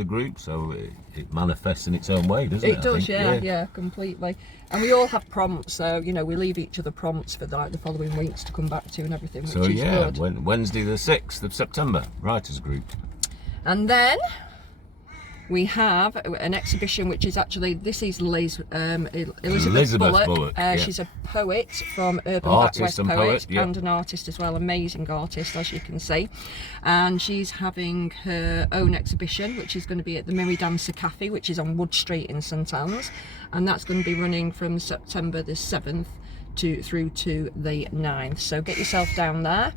the group, so it manifests in its own way, doesn't it? It does, yeah, completely. And we all have prompts, so you know we leave each other prompts for like the following weeks to come back to and everything. Which So is yeah, good. Wednesday the 6th of September, writers group. And then we have an exhibition which is actually, this is Elizabeth Bullock. Yeah. She's a poet from Urban Artist West and Poet, yeah. and an artist as well, amazing artist as you can see. And she's having her own exhibition which is going to be at the Miri Dancer Cafe, which is on Wood Street in St Anne's, and that's going to be running from September the 7th through to the 9th. So get yourself down there.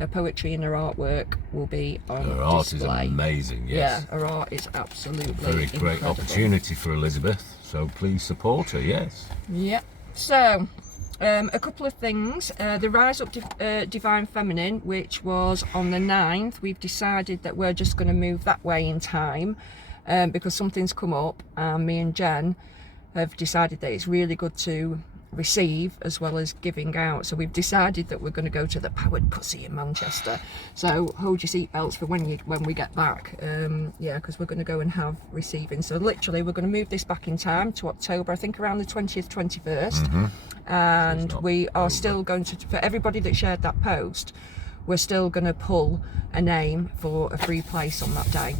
Her poetry and her artwork will be on display. Her art is amazing, yes. Yeah, her art is absolutely Very great incredible. opportunity for Elizabeth, so please support her, yes. Yeah. So, a couple of things. The Rise Up Divine Feminine, which was on the 9th, we've decided that we're just going to move that way in time because something's come up, and me and Jen have decided that it's really good to receive as well as giving out. So we've decided that we're going to go to the Powered Pussy in Manchester. So hold your seatbelts for when we get back. Yeah, because we're going to go and have receiving. So literally we're going to move this back in time to October, I think around the 20th, 21st. And we are still going to, for everybody that shared that post, we're still going to pull a name for a free place on that day.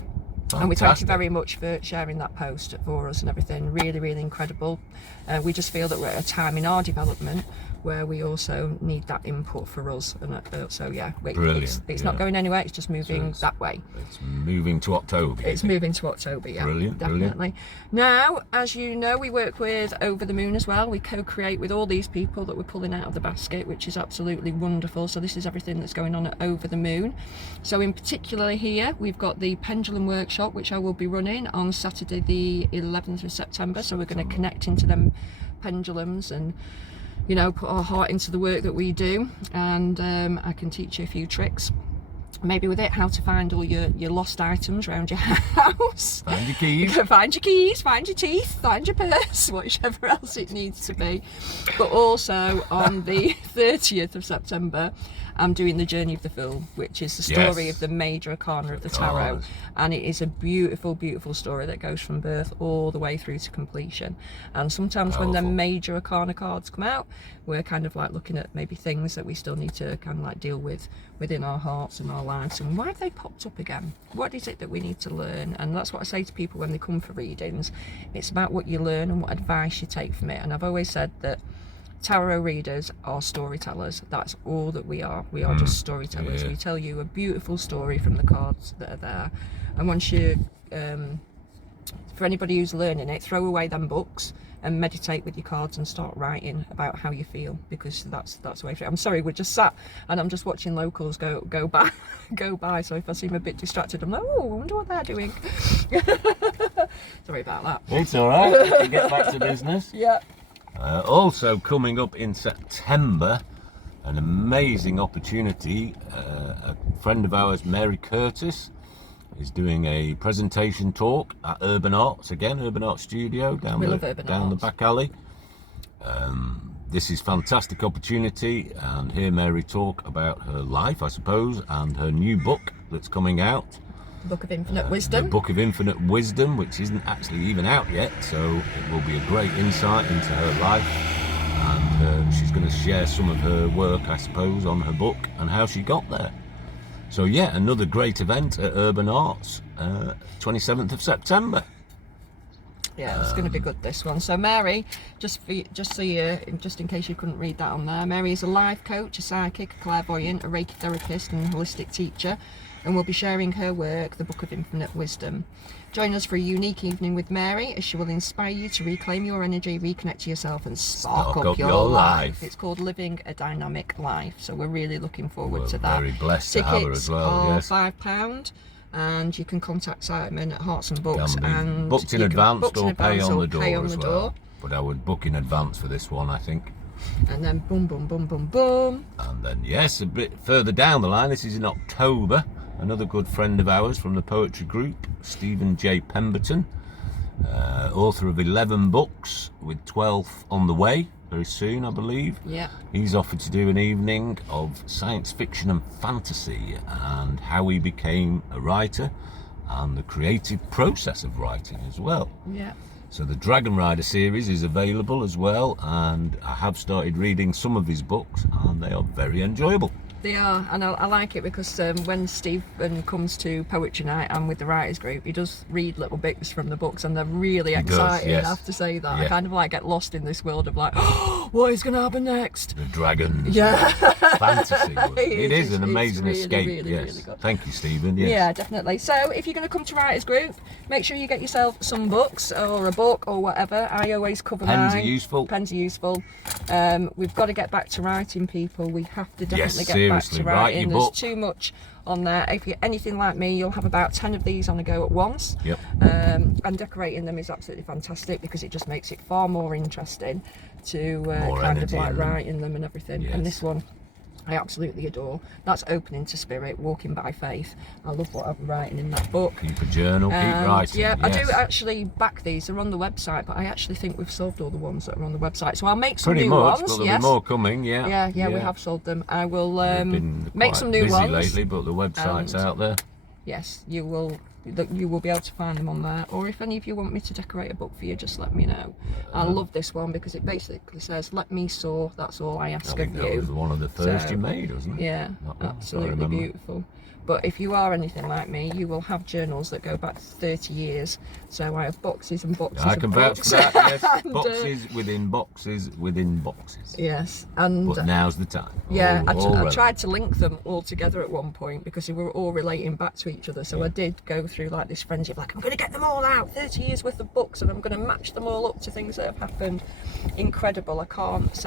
Fantastic. And we thank you very much for sharing that post for us and everything. Really, really incredible. We just feel that we're at a time in our development where we also need that input for us. And so yeah, it's not going anywhere. It's just moving that way. It's moving to October. It's moving to October, yeah. Brilliant, definitely. brilliant. Now, as you know, we work with Over the Moon as well. We co-create with all these people that we're pulling out of the basket, which is absolutely wonderful. So this is everything that's going on at Over the Moon. So in particular here, we've got the Pendulum Workshop, which I will be running on Saturday the 11th of September. So we're going to connect into them pendulums and, you know, put our heart into the work that we do. And I can teach you a few tricks. Maybe with it, how to find all your lost items around your house. Find your keys. Find your keys, find your teeth, find your purse, whichever else it needs to be. But also on the 30th of September, I'm doing the Journey of the Fool, which is the story of the major arcana of the tarot. And it is a beautiful, beautiful story that goes from birth all the way through to completion. And sometimes when the major arcana cards come out, we're kind of like looking at maybe things that we still need to kind of like deal with within our hearts and our lives. And why have they popped up again? What is it that we need to learn? And that's what I say to people when they come for readings. It's about what you learn and what advice you take from it. And I've always said that tarot readers are storytellers. That's all that we are. We are just storytellers. Yeah. We tell you a beautiful story from the cards that are there. And once you, for anybody who's learning it, throw away them books and meditate with your cards and start writing about how you feel, because that's the way for it. I'm sorry, we're just sat and I'm just watching locals go by. So if I seem a bit distracted, I'm like, oh, I wonder what they're doing. Sorry about that. It's all right. We get back to business. Yeah. Also coming up in September, an amazing opportunity. A friend of ours, Mary Curtis, is doing a presentation talk at Urban Arts again, Urban Arts Studio down the back alley. This is fantastic opportunity, and hear Mary talk about her life, I suppose, and her new book that's coming out. Book of Infinite Wisdom. The Book of Infinite Wisdom, which isn't actually even out yet, so it will be a great insight into her life, and she's going to share some of her work, I suppose, on her book and how she got there. So yeah, another great event at Urban Arts, 27th of September. Yeah, it's going to be good, this one. So Mary, just so you, just in case you couldn't read that on there, Mary is a life coach, a psychic, a clairvoyant, a Reiki therapist and a holistic teacher, and will be sharing her work, the Book of Infinite Wisdom. Join us for a unique evening with Mary, as she will inspire you to reclaim your energy, reconnect to yourself and spark up your life. It's called Living a Dynamic Life, so we're really looking forward to that. Very blessed Tickets to have her as well. are Yes. £5, and you can contact Simon at Hearts and Books. And booked in advance or pay on the door as well. door. But I would book in advance for this one, I think. And then boom, boom, boom, boom, boom. And then, yes, a bit further down the line, this is in October, another good friend of ours from the poetry group, Stephen J. Pemberton, author of 11 books with 12 on the way very soon, I believe. Yeah. He's offered to do an evening of science fiction and fantasy and how he became a writer and the creative process of writing as well. Yeah. So the Dragon Rider series is available as well, and I have started reading some of his books, and they are very enjoyable. They are, and I like it because when Stephen comes to Poetry Night and with the writers group, he does read little bits from the books, and they're really exciting. yes. I have to say that. Yeah. I kind of like get lost in this world of like, oh, what is going to happen next? The dragons. Yeah. Fantasy. It is an It's amazing really, escape. really, yes. really good. Thank you, Stephen. Yes. Yeah, definitely. So if you're going to come to writers group, make sure you get yourself some books or a book or whatever. I always cover Pens mine. are useful. Pens are useful. We've got to get back to writing, people. We have to definitely get back seriously, to write writing. your There's book. too much on there. If you're anything like me, you'll have about 10 of these on a go at once. Yep. And decorating them is absolutely fantastic because it just makes it far more interesting to More kind of energy like in them. writing them and everything. Yes. And this one I absolutely adore. That's Opening to Spirit, Walking by Faith. I love what I'm writing in that book. Keep a journal, keep writing. Yeah, I do yes. actually back these. They're on the website, but I actually think we've sold all the ones that are on the website. So I'll make some Pretty new much, ones. but there'll yes. be more coming. Yeah. Yeah, we have sold them. I will We've been make quite some new busy ones. lately, but the website's And- out there. Yes, you will be able to find them on there. Or if any of you want me to decorate a book for you, just let me know. I love this one because it basically says, "Let me sow. That's all I I ask think of that was you." one of the first So, you made, wasn't it? Yeah, That one, if I absolutely remember. beautiful. But if you are anything like me, you will have journals that go back 30 years. So I have boxes and boxes I of can vouch books. for that. Yes, And, boxes within boxes within boxes. yes, and But now's the time. yeah, All I relevant. tried to link them all together at one point because they were all relating back to each other. So I did go through like this frenzy of like, I'm going to get them all out, 30 years worth of books, and I'm going to match them all up to things that have happened. Incredible. I can't